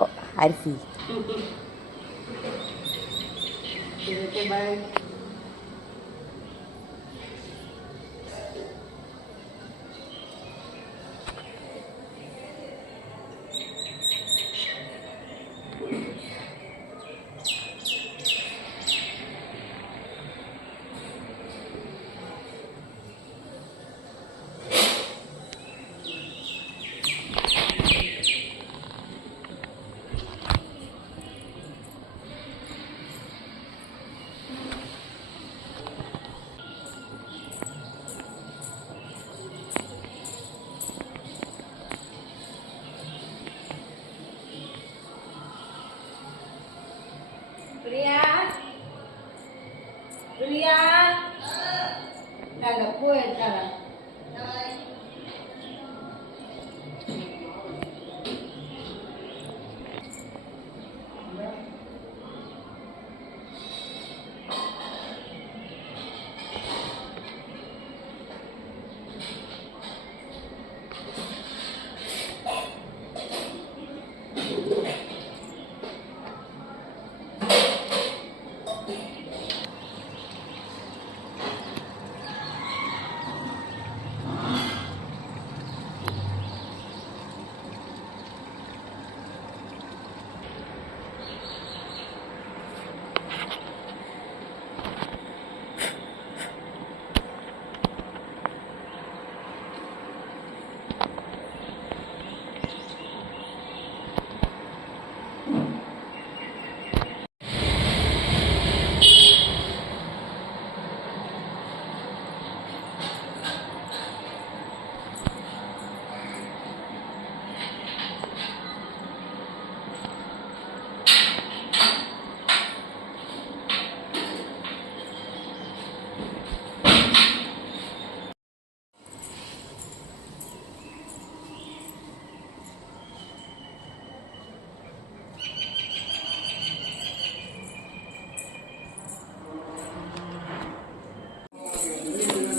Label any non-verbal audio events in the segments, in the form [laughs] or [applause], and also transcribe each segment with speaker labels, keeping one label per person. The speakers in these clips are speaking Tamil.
Speaker 1: Oh, I see. [laughs]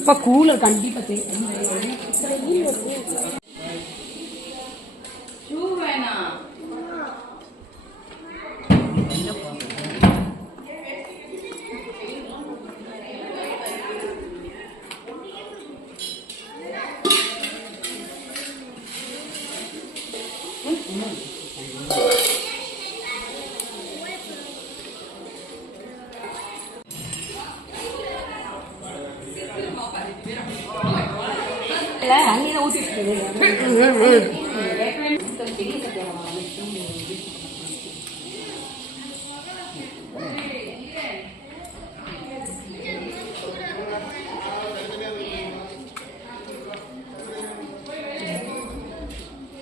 Speaker 2: இப்போ கூலர் கண்டிப்பாக தேவை இல்லை அங்கே தான் ஊற்றிட்டு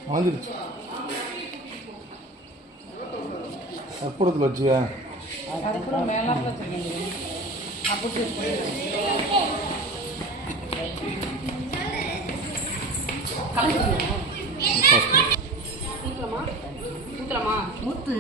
Speaker 3: வந்துடுச்சு வச்சுக்க
Speaker 1: அப்படி
Speaker 2: ஊற்றலாமா ஊற்றலாமா ஊற்று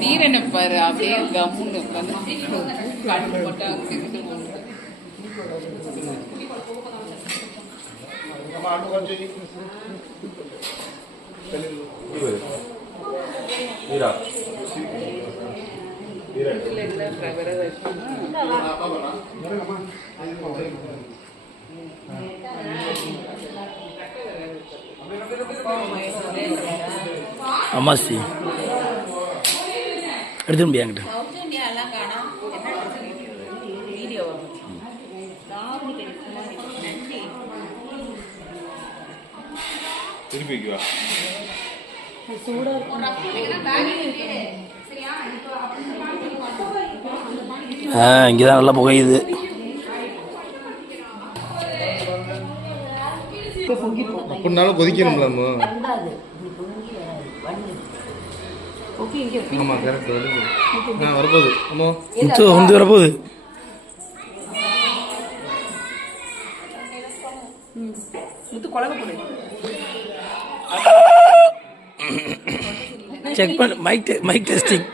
Speaker 1: வீரனை பாரு அப்படியே கம்முன்னு உட்காந்து காட்டு போட்டு
Speaker 4: anu kan jadi. Mira. Amasi. Erdin
Speaker 3: biang deh.
Speaker 5: ஆ இங்கே தான் நல்லா புகையுது.
Speaker 3: அப்படின்னாலும் கொதிக்கணும்லாமோ
Speaker 2: ஓகே இங்கே
Speaker 3: ஆமாம் கரெக்ட் வருது ஆ வரப்போகுது.
Speaker 5: முத்து வந்து வரப்போகுது.
Speaker 2: முத்து குழம்பு போடு.
Speaker 5: செக் பண்ண மைக் மைக் டெஸ்டிங்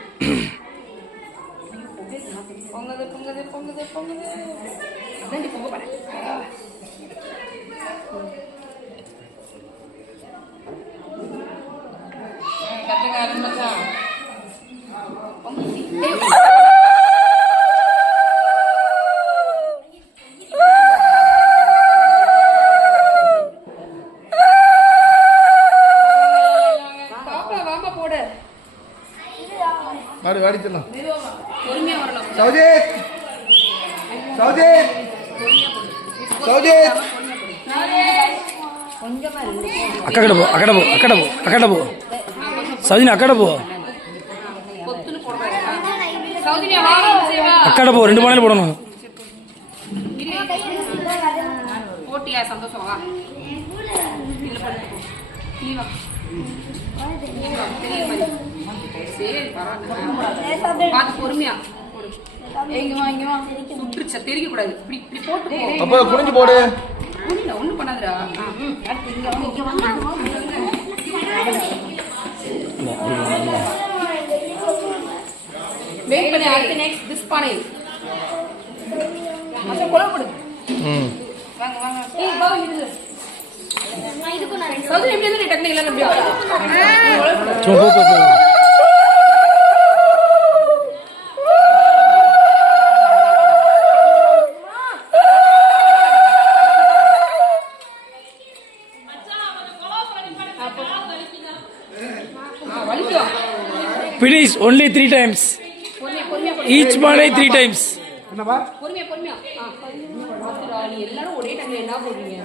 Speaker 2: வரலாம்.
Speaker 3: சௌஜித்! சௌஜித்! சௌஜித்!
Speaker 5: அக்கா கிட்ட போ அக்கட போ அக்கட போ. அக்கட போ. சஜினி அக்கட போ
Speaker 2: பொத்துன்னு போடுறாரு சௌதரியா வா. சேவா சரி பரவாயில்ல பார்த்து பொறுமையா சுட்டுருச்சா தெரிய கூடாது இப்படி இப்படி போட்டு
Speaker 3: அப்போ குனிஞ்சு போடு.
Speaker 2: ஒண்ணுல ஒண்ணும் பண்ணாதடா. வெயிட் பண்ணு அடுத்து நெக்ஸ்ட் திஸ் பானை மச்சான் குழம்பு போடு.
Speaker 3: ம்.
Speaker 4: வாங்க வாங்க.
Speaker 2: ஏய் வா இங்க சௌதரி எப்படி இருந்து டக்குனு இல்ல அப்படியே
Speaker 5: போ போ, போ. ஃபினிஷ் ஒன்லி த்ரீ டைம்ஸ்
Speaker 2: பொறுமையா பொறுமையா போடு.
Speaker 5: ஈச் பானை த்ரீ டைம்ஸ்
Speaker 3: என்னப்பா?
Speaker 2: பொறுமையா பொறுமையா. எல்லாரும் ஒரே டைம்ல என்ன போடுறீங்க?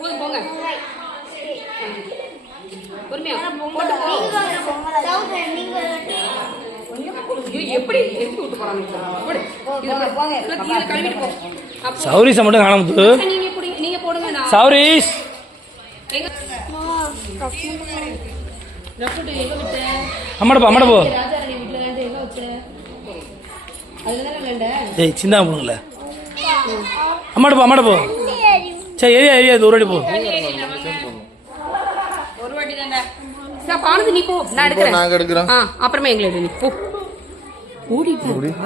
Speaker 2: போதும் போங்க. பொறுமையா போட்டு
Speaker 5: சௌரிஸை மட்டும் காண முத்து
Speaker 2: நீங்க போடுங்க நீங்க போடுங்க நான்
Speaker 5: சௌரிஸ்.
Speaker 2: எங்க ரசோட்டு எங்க விட்ட?
Speaker 5: அம்மாட போ அம்மாட போ.
Speaker 2: ராஜாராணி வீட்டுல ரெண்டு எங்க வச்ச அதுல தானே வேண்ட?
Speaker 5: ஏய் சிந்தா போகல அம்மாட போ அம்மாட போ. சரி ஏரியா ஏரியா இது ஒரு வாட்டி போ.
Speaker 2: ஒரு வாட்டி தானே சார் பானது நீ போ. நான் எடுக்கிறேன்.
Speaker 3: நாங்கள் எடுக்கிறோம்.
Speaker 2: ஆ அப்புறமா எங்களை நீ போ.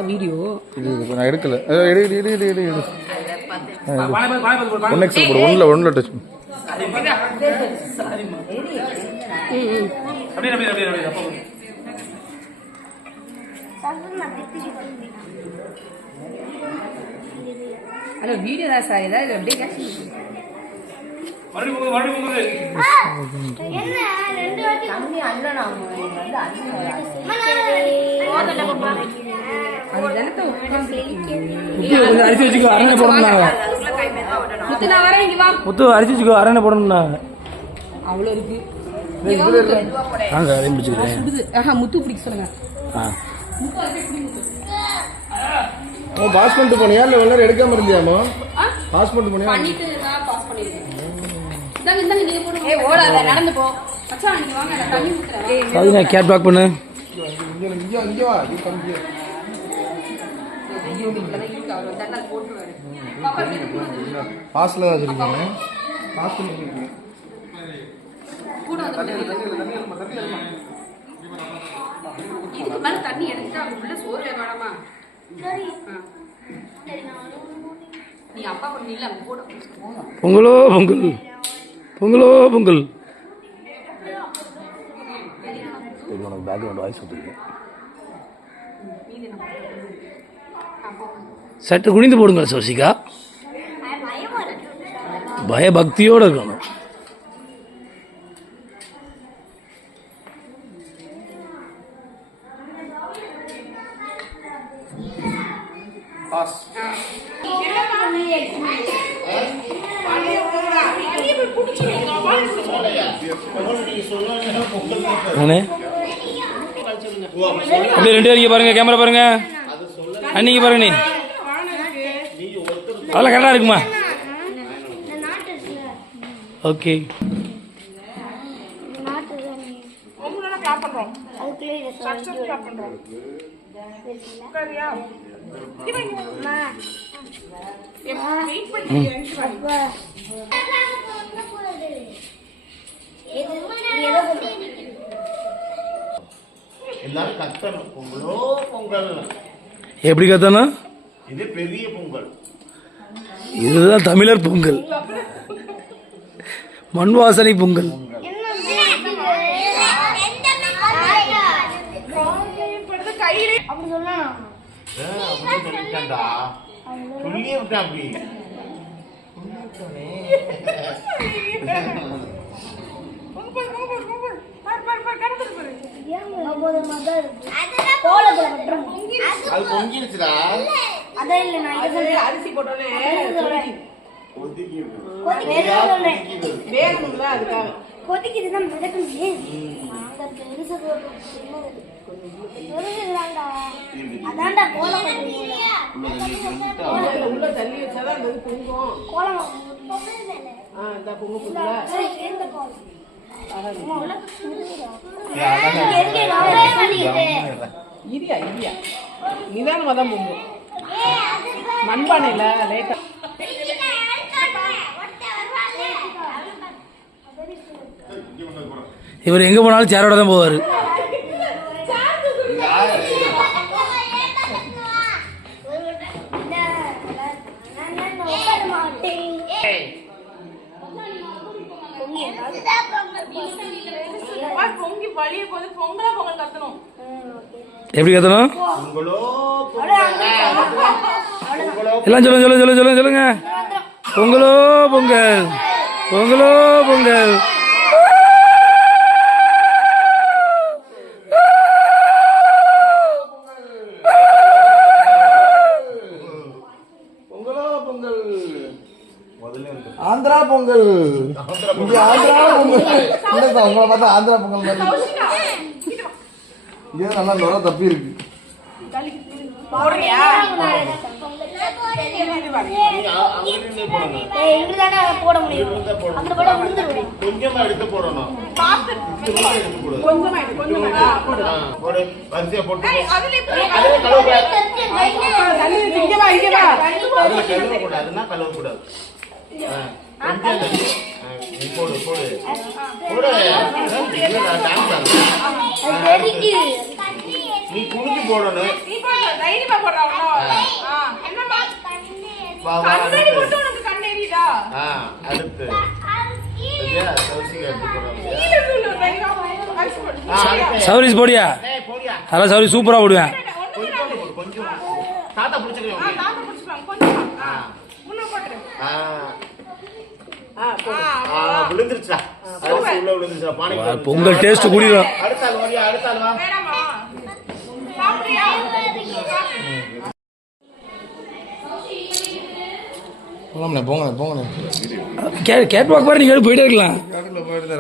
Speaker 2: வீடியோ.
Speaker 3: நான் எடுக்கல. எடு எடு எடு எடு எடு எடு ஒன் எக்ஸல் போடு ஒன்ல ஒன்ல டச்
Speaker 2: ம் ம். ஹலோ வீடியோ தான் சார். ஏதாவது அப்படியே
Speaker 5: முத்து கொஞ்சம் அரிசி வச்சுக்கோ அரண்டை போடணும்னாங்க
Speaker 2: முத்து நான் வரேன் இங்க வா.
Speaker 5: முத்து அரிசி வச்சுக்கோ போடணும்னாங்க
Speaker 2: அவ்வளோ இருக்கு.
Speaker 5: வாங்க அதையும் பிடிச்சிக்கிறேன்
Speaker 2: முத்து பிடிக்க சொல்லுங்க.
Speaker 5: ஆ.
Speaker 3: ஓ பாஸ் பண்ணிட்டு போனியா? இல்லை வெள்ளம் எடுக்காம இருந்தியாமோ? பாஸ் பண்ணிட்டு போனியா?
Speaker 2: பண்ணிட்டு நான் பாஸ் பண்ணிருக்கேன். இந்தாங்க இந்தாங்க நீங்க போடுங்க ஏய் ஓடாத நடந்து போ. மச்சான் நீங்க வாங்க நான் தண்ணி ஊத்துறேன்
Speaker 5: சௌரினா கேட் பேக் பண்ணு.
Speaker 3: இங்கே இங்கே இங்கே வா இது கம்பி
Speaker 2: போட்டுருவாரு பாப்பா இப்படி கூட
Speaker 3: பாஸ்ல தான் வச்சிருக்கீங்க. பாஸ் பண்ணிருக்கீங்க
Speaker 2: கூட இதுக்கு மேல தண்ணி எடுத்துட்டு அவங்க உள்ள சோறு வேணாமா? ஆ. நீ அப்பா பண்ணி இல்ல அங்க போடு
Speaker 5: பொங்கலோ பொங்கல். பொங்கலோ பொங்கல். உனக்கு பேக்ரவுண்ட் வாய்ஸ்
Speaker 2: நீ
Speaker 5: சற்று குனிந்து போடுங்க சோசிகா. பயபக்தியோடு இருக்கணும். அண்ணே அப்படியே ரெண்டு பேரும் பாருங்க கேமரா பாருங்க. அன்னைக்கு பாருங்க நீ. அதெல்லாம் கரெக்டாக இருக்குமா? ஓகே.
Speaker 6: எல்லாரும் கத்தணும் பொங்கலோ பொங்கல்
Speaker 5: எப்படி கத்தணும்
Speaker 6: இது பெரிய பொங்கல்
Speaker 5: இதுதான் தமிழர் பொங்கல் மண் வாசனை பொங்கல்
Speaker 6: சொல்லியே விட்டான் அப்படி
Speaker 4: அரிசி போட்டோன்னே. வேகணும்ல அதுக்காக
Speaker 7: கொதிக்குதுதான் மிதக்குது நாங்க பெருசு அதான்டா கோலம்
Speaker 6: உள்ள தள்ளி
Speaker 4: வச்சாதான் இது பொங்கும்
Speaker 7: கோலம்
Speaker 4: ஆ இந்த பொங்க புதுல இரியா இரியா தான் லேட்டா
Speaker 5: இவர் எங்கே போனாலும் சேரோட தான் போவார்.
Speaker 4: பொங்கி வழிய போது பொங்கலா பொங்கல் கத்தணும்
Speaker 5: எப்படி கத்தணும்
Speaker 6: பொங்கலோ பொங்கல். பொங்கலோ
Speaker 5: எல்லாம் சொல்லுங்க சொல்லுங்க சொல்லுங்க சொல்லுங்க சொல்லுங்க. பொங்கலோ பொங்கல். பொங்கலோ பொங்கல்.
Speaker 3: ஆந்திரா பொங்கல். இங்க ஆந்திரா பொங்கல். இல்ல சார் உங்களை பார்த்தா ஆந்திரா பொங்கல் மாதிரி. இங்கே நல்லா நுர தப்பி இருக்கு.
Speaker 7: போட முடியும்.
Speaker 6: கொஞ்சமா எடுத்து போடணும். கொஞ்சமா
Speaker 4: கொஞ்சமா
Speaker 6: போட்டு. கழுவக்கூடாது கழுவக்கூடாது. போடு போடு போடு இல்லடா, dance ஆடுற. நீ குனிஞ்சு போடணும்
Speaker 4: நீ போடு தைரியமா போடுறா அவ்வளோ ஆ என்னமா
Speaker 6: வா, வா,
Speaker 4: கண்ணாடி
Speaker 6: அடுத்து.
Speaker 4: மட்டும் உனக்கு கண் எரியுதா
Speaker 6: ஆ, அடுத்து சரியா? கௌசிகா எடுத்து போடுறாங்க.
Speaker 4: கீழே விழு, தைரியமா அரிசி போடு.
Speaker 6: ஆ, அடுத்து.
Speaker 5: சௌரிஸ் போடியா
Speaker 6: ஏய், போடியா.
Speaker 5: அதெல்லாம் சௌரி சூப்பராக போடுவேன்
Speaker 6: தாத்தா
Speaker 4: பிடிச்சுக்கலாம்
Speaker 6: உள்ள.
Speaker 5: பொங்கல் டேஸ்ட் கூடிடும்
Speaker 6: அடுத்த ஆள் வரியா அடுத்த ஆள் வா.
Speaker 4: வேணாமா. சாப்பிடுறியா?
Speaker 3: போங்கண்ணே போங்கண்ணே போங்கண்ணே.
Speaker 5: கே கேட் வாக் மாதிரி நீங்கள் போயிட்டே இருக்கலாம்.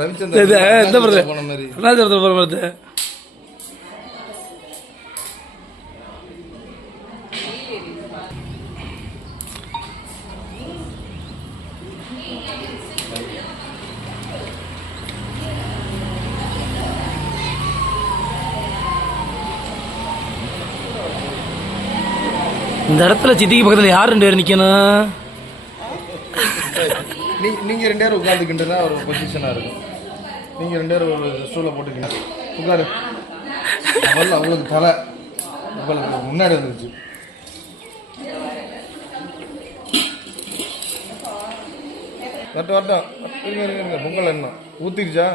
Speaker 3: ரவிச்சந்திரன்
Speaker 5: இந்த
Speaker 3: போன
Speaker 5: பிறகு இந்த இடத்துல சித்திக்கு பக்கத்தில் யார் ரெண்டு பேர் நிற்கணும்
Speaker 3: நீ நீங்க ரெண்டு பேரும் உட்காந்துக்கிட்டு ஒரு பொசிஷனா இருக்கும். நீங்க ரெண்டு பேரும் ஒரு ஸ்டூல போட்டுக்கீங்க உட்காரு. முதல்ல அவங்களுக்கு தலை. உங்களுக்கு முன்னாடி இருந்துச்சு வரட்டும் வரட்டும். இருங்க இருங்க இருங்க. பொங்கல் என்ன? ஊத்திருச்சா?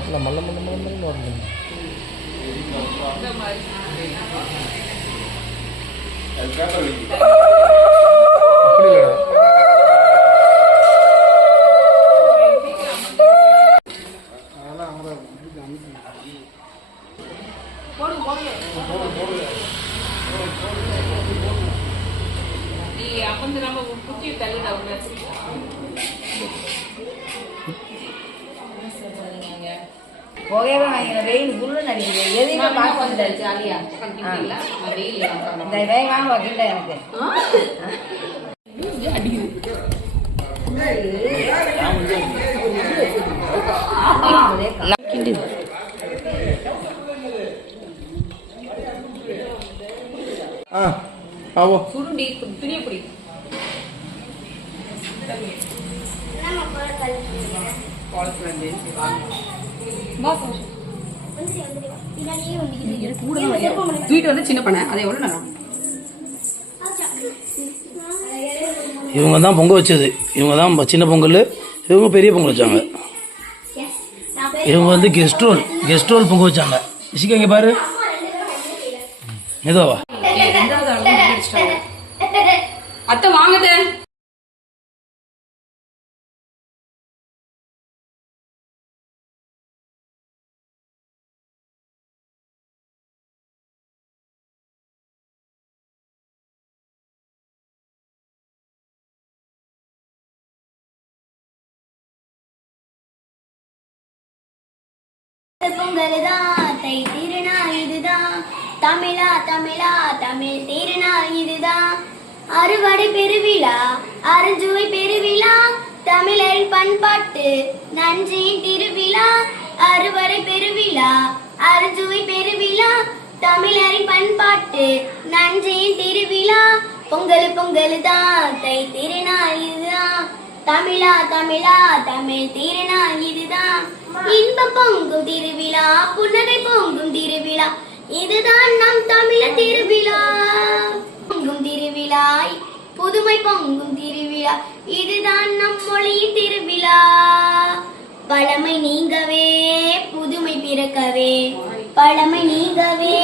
Speaker 3: மல்ல மல்ல மல்ல மல்ல மல்ல வரணும் அப்படி
Speaker 4: நீ அப்போ நம்ம குச்சி தள்ளுடா உள்ள
Speaker 8: புகையவே வாங்கிக்கிறேன் வெயில் குள்ளு நடிக்குது எதையுமே பார்க்க வந்துட்டாரு
Speaker 4: ஜாலியா வெயில்
Speaker 8: இந்த வேகமாக வைக்கல எனக்கு.
Speaker 3: ஆ? ஆவோ
Speaker 4: சுருண்டி துணியை பிடி.
Speaker 2: வீட்டு வந்து சின்ன பண்ண. அது எவ்வளவு நேரம்?
Speaker 5: இவங்க தான் பொங்கல் வச்சது. இவங்க தான் சின்ன பொங்கல். இவங்க பெரிய பொங்கல் வச்சாங்க. இவங்க வந்து guest role guest role Pongal வச்சாங்க. இசிக்க இங்கே பாரு. மெதுவா
Speaker 2: அத்தை வாங்குது
Speaker 7: பொங்கலுதான் தை திருநாள் இதுதான் தமிழா தமிழா தமிழ் திருநாள் இதுதான் அறுவடை பெருவிழா அருஞ்சுவை பெருவிழா. தமிழரின் பண்பாட்டு நன்றியின் திருவிழா. அறுவடை பெருவிழா அருஞ்சுவை பெருவிழா. தமிழரின் பண்பாட்டு நன்றியின் திருவிழா. பொங்கல் பொங்கல் தான் தை திருநாள் இதுதான் தமிழா தமிழா தமிழ் திருநாள் இதுதான் இன்ப பொங்கும் திருவிழா புன்னகை பொங்கும் திருவிழா. இதுதான் நம் தமிழ திருவிழா. பொங்கும் திருவிழா புதுமை பொங்கும் திருவிழா. இதுதான் நம் மொழியின் திருவிழா. பழமை நீங்கவே புதுமை பிறக்கவே. பழமை நீங்கவே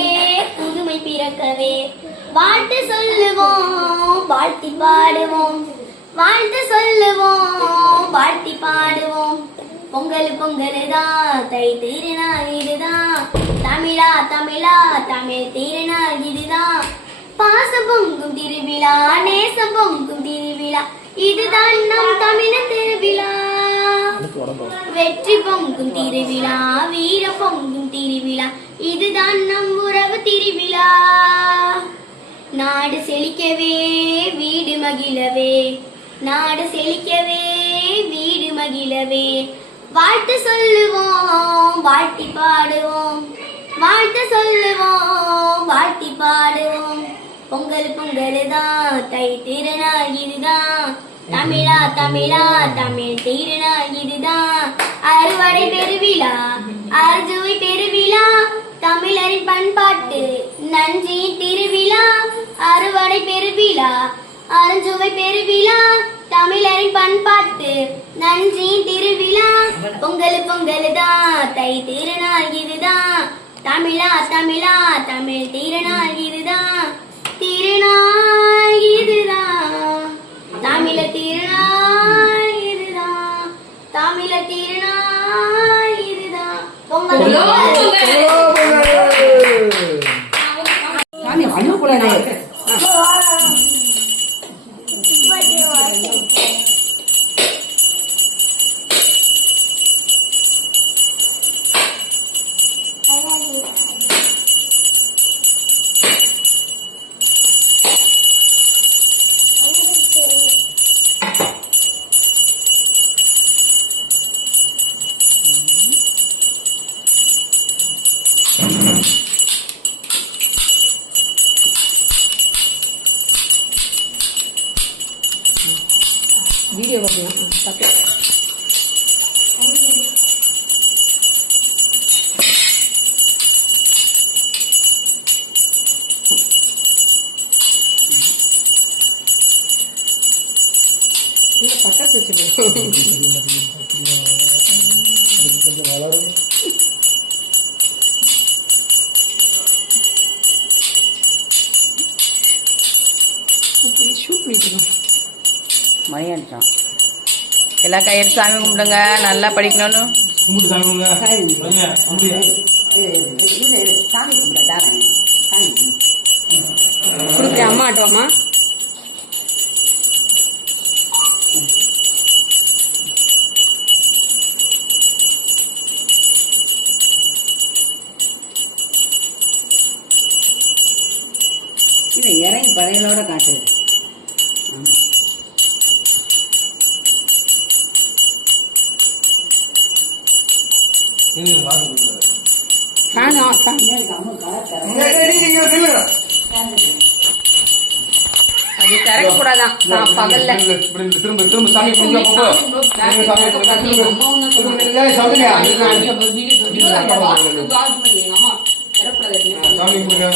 Speaker 7: புதுமை பிறக்கவே. வாழ்த்து சொல்லுவோம் வாழ்த்தி பாடுவோம். வாழ்த்து சொல்லுவோம் வாழ்த்தி பாடுவோம். பொங்கல் பொங்கல் தான் தை திருநாள் இதுதான் தமிழா தமிழா தமிழ் திருநாள் இதுதான் பாசம் பொங்கும் திருவிழா நேசம் பொங்கும் திருவிழா. இதுதான் நம் தமிழர் திருவிழா. வெற்றி பொங்கும் திருவிழா வீர பொங்கும் திருவிழா. இதுதான் நம் உறவு திருவிழா. நாடு செழிக்கவே வீடு மகிழவே. நாடு செழிக்கவே வீடு மகிழவே. வாழ்த்து சொல்லுவோம் வாழ்த்தி பாடுவோம். வாழ்த்து சொல்லுவோம் வாழ்த்தி பாடுவோம். பொங்கல் பொங்கல் தான் தை திருநாள் இதுதான் தமிழா தமிழா தமிழ் திருநாள் இதுதான் அறுவடை பெருவிழா அறுஜுவை பெருவிழா. தமிழரின் பண்பாட்டு நன்றி திருவிழா. அறுவடை பெருவிழா அருஞ்சுவை பெருவிழா. தமிழரின் பண்பாட்டு நன்றி திருவிழா. பொங்கல் பொங்கல் தான் தை திருநாள் இதுதான் தமிழா தமிழா தமிழ் திருநாள் இதுதான் திருநாள் இதுதான் தமிழ திருநாள் இதுதான் தமிழ திருநாள் இதுதான் பொங்கல்.
Speaker 2: வீடியோ பார்த்தீங்கன்னா பட்டாசு வச்சுருக்கோம்
Speaker 3: அதுக்கு
Speaker 8: எல்லாம் கையெடுத்து சாமி கும்பிடுங்க. நல்லா படிக்கணும்னு.
Speaker 5: கும்பிட்டு சாமி கும்பிடுங்க.
Speaker 2: அம்மா ஆட்டோமா
Speaker 8: இல்ல,
Speaker 3: இப்படி இல்ல, திரும்ப திரும்ப சாமி கும்பிடுங்க, போ, போ. திரும்ப சாமி கும்பிடுங்க, திரும்ப. திரும்ப.
Speaker 2: அம்மா திறக்கூடாது
Speaker 3: சாமி கும்பிடுங்க.